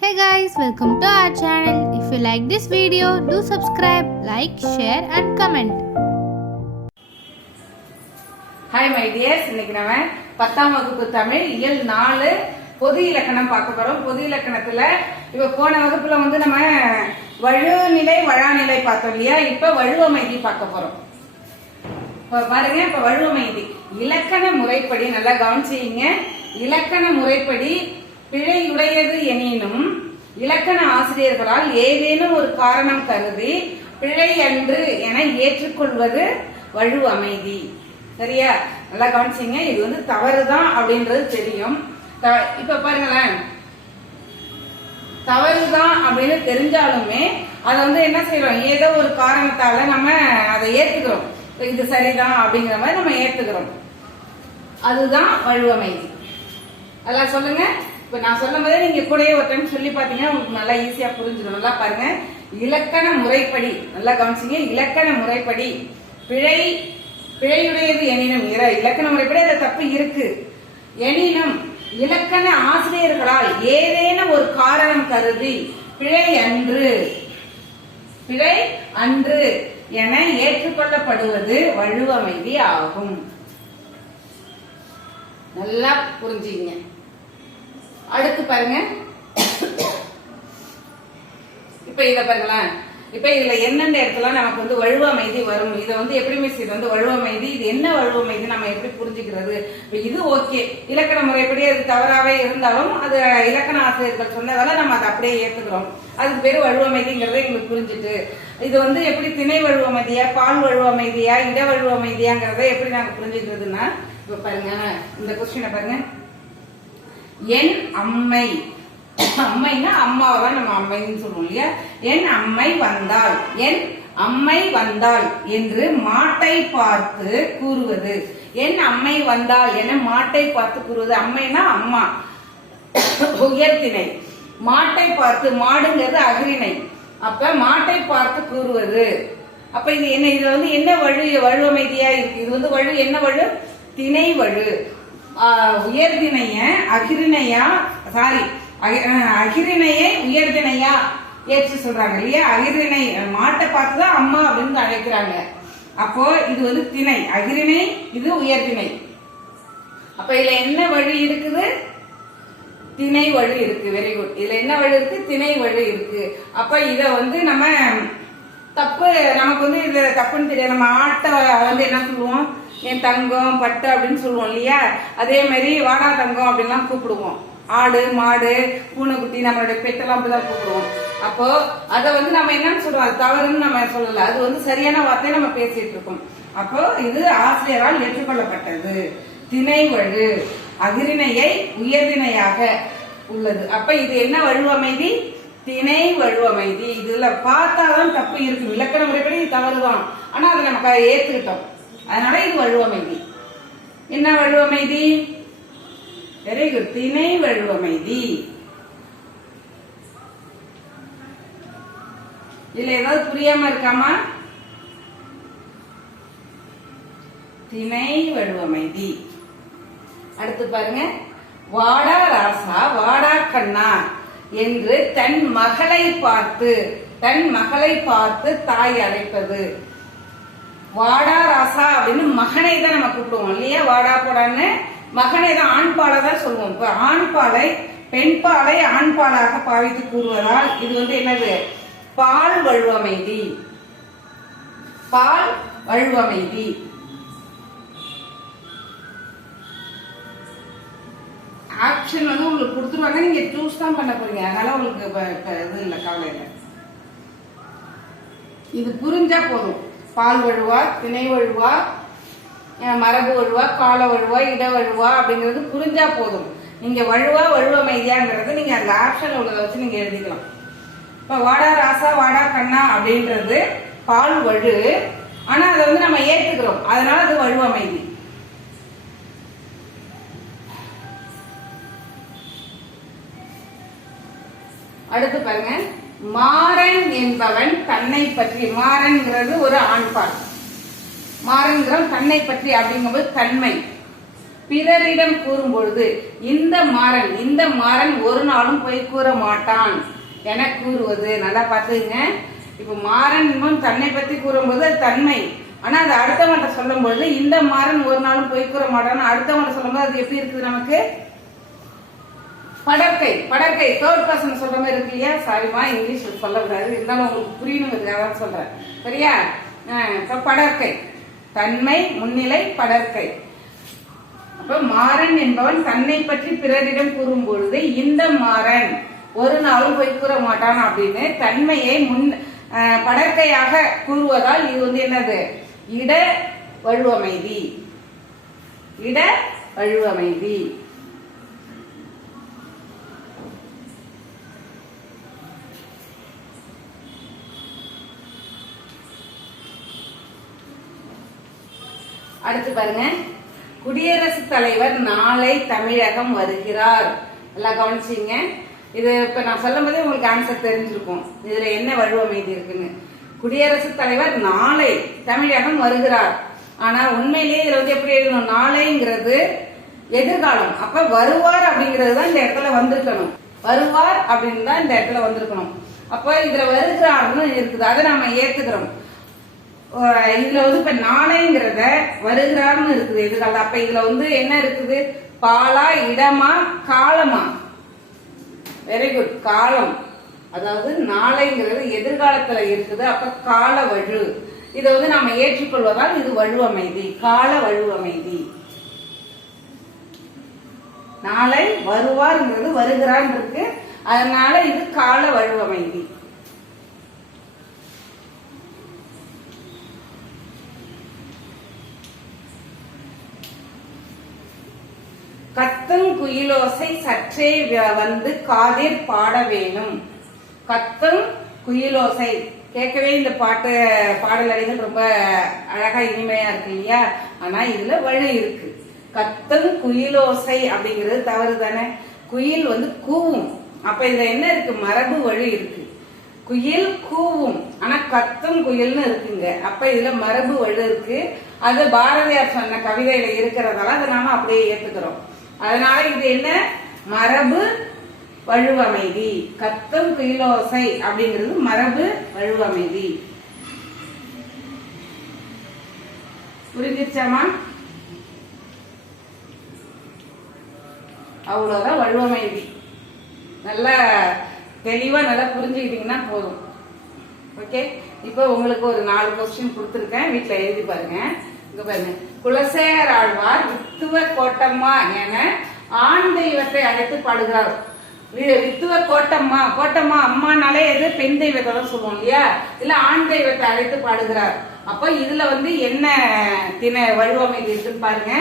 Hey guys, welcome to our channel. If you like this video, do subscribe, like, share and comment. Hi my dears இன்னைக்கு நம்ம பத்தாம் வகுப்பு தமிழ் இயல் நாலு பொது இலக்கணம் பார்க்க போறோம். பொது இலக்கணத்துல இப்ப போன வகுப்புல வந்து நம்ம வழுநிலை வழாநிலை பார்த்தோம் இல்லையா? இப்ப வழுவமைதி பார்க்க போறோம். பாருங்க இப்ப வழுவமைதி. இலக்கண முறைப்படி நல்லா கவனிச்சீங்க. இலக்கண முறைப்படி பிழையுடையது எனினும் இலக்கண ஆசிரியர்களால் ஏதேனும் ஒரு காரணம் கருதி பிழை அன்று என ஏற்றுக்கொள்வது வழு அமைதி. சரியா? நல்லா கவனிச்சிங்க. இது வந்து தவறுதான் அப்படின்றது தெரியும். த- இப்ப பாருங்களேன். தவறுதான் அப்படின்னு தெரிஞ்சாலுமே அதை வந்து என்ன செய்யறோம்? ஏதோ ஒரு காரணத்தால நம்ம அதை ஏத்துக்கிறோம். இது சரிதான் அப்படிங்கிற மாதிரி நம்ம ஏத்துக்கிறோம். அதுதான் வலுவமைதி அதெல்லாம் சொல்லுங்க. இப்ப நான் சொல்லும் போதே நீங்க கூடயே ஒரு டைம் சொல்லி பார்த்தீங்கன்னா உங்களுக்கு நல்லா ஈஸியா புரிஞ்சிடும் நல்லா பாருங்க. இலக்கண முறைப்படி நல்லா கவனிச்சிங்க. இலக்கண முறைப்படி பிழை பிழையுடையது எனினும் இர- இலக்கண முறைப்படி அதுல தப்பு இருக்கு. எனினும் இலக்கண ஆசிரியர்களால் ஏதேனும் ஒரு காரணம் கருதி பிழை அன்று பிழை அன்று என ஏற்றுக்கொள்ளப்படுவது வலுவமைதி ஆகும். நல்லா புரிஞ்சுங்க அடுத்து பாருங்க. இப்ப இத பாருங்களேன். இப்ப இதுல எந்தெந்த இடத்துல நமக்கு வந்து வழுவமைதி வரும்? இதை வந்து எப்படி மிஸ் இது வந்து வழுவமைதி இது என்ன வழுவமைதி நம்ம எப்படி புரிஞ்சுக்கிறது? இது ஓகே இலக்கண முறைப்படி அது தவறாவே இருந்தாலும் அது இலக்கண ஆசிரியர்கள் சொன்னதால நம்ம அதை அப்படியே ஏத்துக்கிறோம். அதுக்கு பேரு வழுவமைதிங்கிறது எங்களுக்கு புரிஞ்சுட்டு. இது வந்து எப்படி திணை வழுவமைதியா பால் வழுவமைதியா இட வழுவமைதியாங்கிறத எப்படி நாங்க புரிஞ்சுக்கிறதுன்னா இப்ப பாருங்க இந்த கொஸ்டினை பாருங்க. என் அம்மை. அம்மைன்னா அம்மாவை தான் நம்ம அம்மைன்னு சொல்லுவோம் இல்லையா? என் அம்மை வந்தாள். என் அம்மை வந்தாள் என்று மாட்டை பார்த்து கூறுவது. என் அம்மை வந்தாள் என மாட்டை பார்த்து கூறுவது. அம்மைனா அம்மா. உயர்த்தினை மாட்டை பார்த்து மாடுங்கிறது அகிரிணை. அப்ப மாட்டை பார்த்து கூறுவது. அப்ப இது என்ன இது வந்து என்ன வழு வழுவமைதியா இருக்கு? இது வந்து வழு என்ன வழு? திணை வழு. உயர்தினைய அகிரிணையா சாரி அகிரிணையை உயர்தினையா ஏற்று சொல்றாங்க இல்லையா? அகிரிணை மாட்டை பார்த்து தான் அம்மா அப்படின்னு அழைக்கிறாங்க. அப்போ இது வந்து திணை. அகிரிணை இது உயர்திணை. அப்ப இதுல என்ன வழி இருக்குது? திணை வழி இருக்கு. வெரி குட் இதுல என்ன வழி இருக்கு? திணை வழி இருக்கு. அப்ப இத வந்து நம்ம தப்பு நமக்கு வந்து இது தப்புன்னு தெரியாது. நம்ம ஆட்டை வந்து என்ன சொல்லுவோம்? என் தங்கம் பட்டு அப்படின்னு சொல்லுவோம் இல்லையா? அதே மாதிரி வாடா தங்கம் அப்படின்லாம் கூப்பிடுவோம். ஆடு மாடு பூனைக்குட்டி நம்மளுடைய பெட்டெல்லாம் அப்படிதான் கூப்பிடுவோம். அப்போ அதை வந்து நம்ம என்னன்னு சொல்றோம்? அது தவறுன்னு நம்ம சொல்லல. அது வந்து சரியான வார்த்தையை நம்ம பேசிட்டு இருக்கோம். அப்போ இது ஆசிரியரால் ஏற்றுக்கொள்ளப்பட்டது. திணை வழு அகிரிணையை உயர்திணையாக உள்ளது. அப்ப இது என்ன வழுவமைதி திணை வழுவமைதி இதுல பார்த்தாதான் தப்பு இருக்கு இலக்கண முறைப்படி தவறுதான். ஆனா அதை நமக்கு ஏத்துக்கிட்டோம். அதனால இது வழுவமைதி. என்ன வழுவமைதி? வெரி குட் திணை வழுவமைதி. இதுல ஏதாவது புரியாம இருக்காமா? திணை வழுவமைதி. அடுத்து பாருங்க. வாடா ராசா வாடா கண்ணா என்று தன் மகளை பார்த்து தன் மகளை பார்த்து தாய் அழைப்பது. வாடா அப்படின்னு மகனை தான் நம்ம கூப்பிடுவோம் இல்லையா? வாடா போடான்னு மகனை தான் ஆண்பாலை தான் சொல்லுவோம். இப்ப ஆண்பாலை பெண்பாலை ஆண்பாலாக பாவித்து கூறுவதால் இது வந்து என்னது? பால் வழுவமைதி. பால் வழுவமைதி. ஆக்ஷன் வந்து உங்களுக்கு கொடுத்துருவாங்க. நீங்க சூஸ் தான் பண்ண போறீங்க. அதனால உங்களுக்கு இப்ப- இது இல்லை கவலை இல்லை. இது புரிஞ்சா போதும். பால் வழுவா திணை வழுவா மரபு வழுவா கால வழுவா இட வழுவா அப்படிங்கிறது புரிஞ்சா போதும். நீங்க வழுவா வழுவ மைதியாங்கிறது நீங்க அந்த ஆப்ஷன் உள்ளதை வச்சு நீங்க எழுதிக்கலாம். இப்ப வாடா ராசா வாடா கண்ணா அப்படின்றது பால் வழு. ஆனா அதை வந்து நம்ம ஏத்துக்கிறோம். அதனால அது வழுவ மைதி அடுத்து பாருங்க. மாறன் என்பவன் தன்னை பற்றி மாறன்ங்கிறது ஒரு ஆண்பான் மாறன்கிறவன் தன்னை பற்றி அப்படிங்கும்போது தன்மை. பிறரிடம் கூறும் பொழுது இந்த மாறன் இந்த மாறன் ஒரு நாளும் போய் கூற மாட்டான். என கூறுவது. நல்லா பார்த்துங்க இப்ப மாறன் என்பவன் தன்னை பத்தி கூறும்போது அது தன்மை. ஆனா அது அடுத்தவன்கிட்ட சொல்லும் பொழுது இந்த மாறன் ஒரு நாளும் போய் கூற மாட்டான் அடுத்தவன்கிட்ட சொல்லும்போது அது எப்படி இருக்குது நமக்கு? படற்கை படற்கை தேர்ட் பர்சன் சொல்ற மாதிரி இருக்கு இல்லையா? சாரிமா இங்கிலீஷ் சொல்லக்கூடாது. இருந்தாலும் உங்களுக்கு புரியணுங்கிறதுக்காக தான் சொல்றேன். சரியா? படற்கை. தன்மை முன்னிலை படற்கை அப்ப மாறன் என்பவன் தன்னை பற்றி பிறரிடம் கூறும் பொழுது இந்த மாறன் ஒரு நாளும் போய் கூற மாட்டான் அப்படின்னு தன்மையை முன் படற்கையாக கூறுவதால் இது வந்து என்னது? இட வழுவமைதி. இட வழுவமைதி. அடுத்து பாருங்க. குடியரசுத் தலைவர் நாளை தமிழகம் வருகிறார். எல்லாம் கவனிச்சிங்க. இது இப்ப நான் சொல்லும் போதே உங்களுக்கு ஆன்சர் தெரிஞ்சிருக்கும். இதுல என்ன வலுவமைதி இருக்குன்னு குடியரசுத் தலைவர் நாளை தமிழகம் வருகிறார். ஆனா உண்மையிலேயே இதுல வந்து எப்படி எழுதணும்? நாளைங்கிறது எதிர்காலம். அப்ப வருவார் அப்படிங்கிறது தான் இந்த இடத்துல வந்திருக்கணும். வருவார் அப்படின்னு தான் இந்த இடத்துல வந்திருக்கணும். அப்ப இதுல வருகிறார்னு இருக்குது. அதை நம்ம ஏத்துக்கிறோம். இதுல வந்து இப்ப நாளைங்கிறத வருகிறார்னு இருக்குது. எதிர்காலம் அப்ப இதுல வந்து என்ன இருக்குது? பாலா இடமா காலமா? வெரி குட் காலம். அதாவது நாளைங்கிறது எதிர்காலத்துல இருக்குது. அப்ப கால வழு. இதை வந்து நாம ஏற்றுக்கொள்வதால் இது வழுவமைதி. கால வழுவமைதி. நாளை வருவார்ங்கிறது வருகிறான் இருக்கு. அதனால இது கால வழுவமைதி கத்தும் குயிலோசை சற்றே வ- வந்து காதிர் பாட வேணும் கத்தும் குயிலோசை கேட்கவே இந்த பாட்டு பாடல் ரொம்ப அழகா இனிமையா இருக்கு இல்லையா? ஆனா இதுல வழி இருக்கு. கத்தும் குயிலோசை அப்படிங்கிறது தவறு தானே? குயில் வந்து கூவும். அப்ப இதுல என்ன இருக்கு? மரபு வழி இருக்கு. குயில் கூவும். ஆனா கத்தும் குயில்னு இருக்குங்க. அப்ப இதுல மரபு வழு இருக்கு. அது பாரதியார் சொன்ன கவிதையில இருக்கிறதால அதை நாம அப்படியே ஏத்துக்கிறோம். அதனால இது என்ன? மரபு வழுவமைதி. கத்தும் குயிலோசை அப்படிங்கிறது மரபு வழுவமைதி. புரிஞ்சிருச்சாமா அவ்வளவுதான் வழுவமைதி. நல்லா தெளிவா நல்லா புரிஞ்சுக்கிட்டீங்கன்னா போதும். ஓகே இப்போ உங்களுக்கு ஒரு நாலு கொஸ்டின் கொடுத்துருக்கேன். வீட்டில் எழுதி பாருங்க. இங்க பாருங்க. குலசேகர் ஆழ்வார் வித்துவ கோட்டம்மா என ஆண் தெய்வத்தை அழைத்து பாடுகிறார். வித்துவ கோட்டம்மா கோட்டம்மா அம்மானாலே எது பெண் தெய்வத்தை தான் சொல்லுவோம் இல்லையா? இல்ல ஆண் தெய்வத்தை அழைத்து பாடுகிறார். அப்ப இதுல வந்து என்ன தின வலுவமைதி இருக்குன்னு பாருங்க.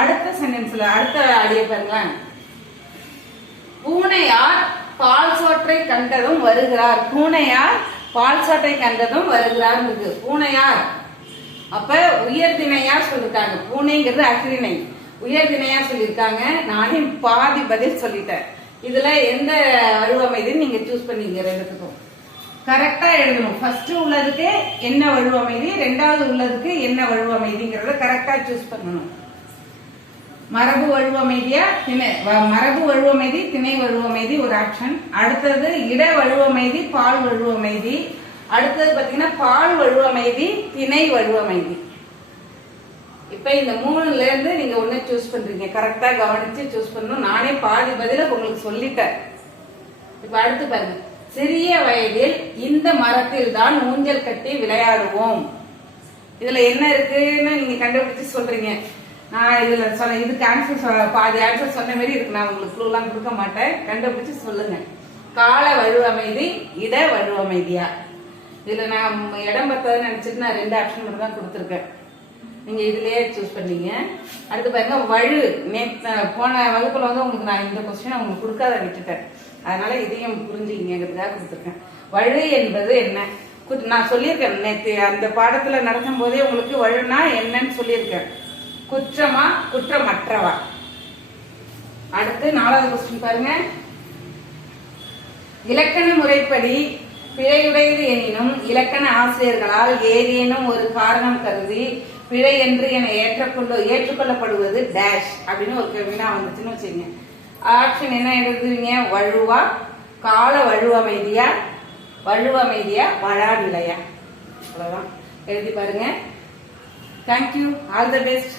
அடுத்த சென்டென்ஸ்ல அடுத்த அடிய பாருங்களேன். பூனையார் பால் சோற்றை கண்டதும் வருகிறார். பூனையார் பால் சோற்றை கண்டதும் வருகிறார். இருக்கு பூனையார். அப்ப உயர்திணையார் சொல்லிருக்காங்க. பூனைங்கிறது அகிரிணை உயர்திணையார் சொல்லியிருக்காங்க நானே பாதி பதில் சொல்லிட்டேன் இதுல எந்த வலுவமைதுன்னு நீங்க சூஸ் பண்ணீங்க ரெண்டுத்துக்கும்? கரெக்டா எழுதணும். ஃபர்ஸ்ட் உள்ளதுக்கு என்ன வலுவமைதி ரெண்டாவது உள்ளதுக்கு என்ன வலுவமைதிங்கிறத கரெக்டா சூஸ் பண்ணணும். மரபு வலுவமைதியா திணை. வ- மரபு வலுவமைதி திணை வழுவமைதி ஒரு ஆப்ஷன் அடுத்தது இட வழுவமைதி பால் வழுவமைதி அடுத்தது பாத்தீங்கன்னா பால் வழுவமைதி திணை வழுவமைதி இப்ப இந்த மூணுல இருந்து நீங்க சூஸ் பண்றீங்க. கரெக்டா கவனிச்சு சூஸ் பண்ணணும். நானே பாதி பதில உங்களுக்கு சொல்லிட்டேன். இப்ப அடுத்து பாருங்க. சிறிய வயதில் இந்த மரத்தில் தான் ஊஞ்சல் கட்டி விளையாடுவோம். இதுல என்ன இருக்குன்னு நீங்க கண்டுபிடிச்சு சொல்றீங்க. நான் இதுல சொன்ன இதுக்கு ஆன்சர் பாதி ஆன்சர் சொன்ன மாதிரி இருக்கு நான் உங்களுக்கு க்ளூலாம் கொடுக்க மாட்டேன். கண்டுபிடிச்சு சொல்லுங்க. கால வழுவமைதி இட வழுவமைதியா இதுல நான் இடம் பத்தாதுன்னு நினைச்சிட்டு நான் ரெண்டு ஆப்ஷன் மட்டும் தான் கொடுத்துருக்கேன். நீங்க இதுலயே சூஸ் பண்ணீங்க. அடுத்து பாருங்க வழு. நேற்று போன வகுப்புல வந்து உங்களுக்கு நான் இந்த கொஸ்டின் உங்களுக்கு கொடுக்காத விட்டுட்டேன். அதனால இதையும் புரிஞ்சுக்கிங்கிறதுக்காக கொடுத்துருக்கேன். வழு என்பது என்ன? நான் சொல்லியிருக்கேன் நேற்று அந்த பாடத்துல நடத்தும் போதே உங்களுக்கு வழுனா என்னன்னு சொல்லியிருக்கேன். குற்றமா குற்றமற்றவா? அடுத்து நாலாவது கொஸ்டின் பாருங்க. இலக்கண முறைப்படி பிழையுடையது எனினும் இலக்கண ஆசிரியர்களால் ஏதேனும் ஒரு காரணம் கருதி பிழை என்று என ஏற்றுக்கொள்ள ஏற்றுக்கொள்ளப்படுவது டேஷ் அப்படின்னு ஒரு வினா வந்துச்சுன்னு வச்சுங்க ஆப்ஷன் என்ன எழுதுவீங்க? வழுவா கால வழுவமைதியா வழுவமைதியா வழா நிலையா? அவ்வளவுதான். எழுதி பாருங்க. Thank you all the best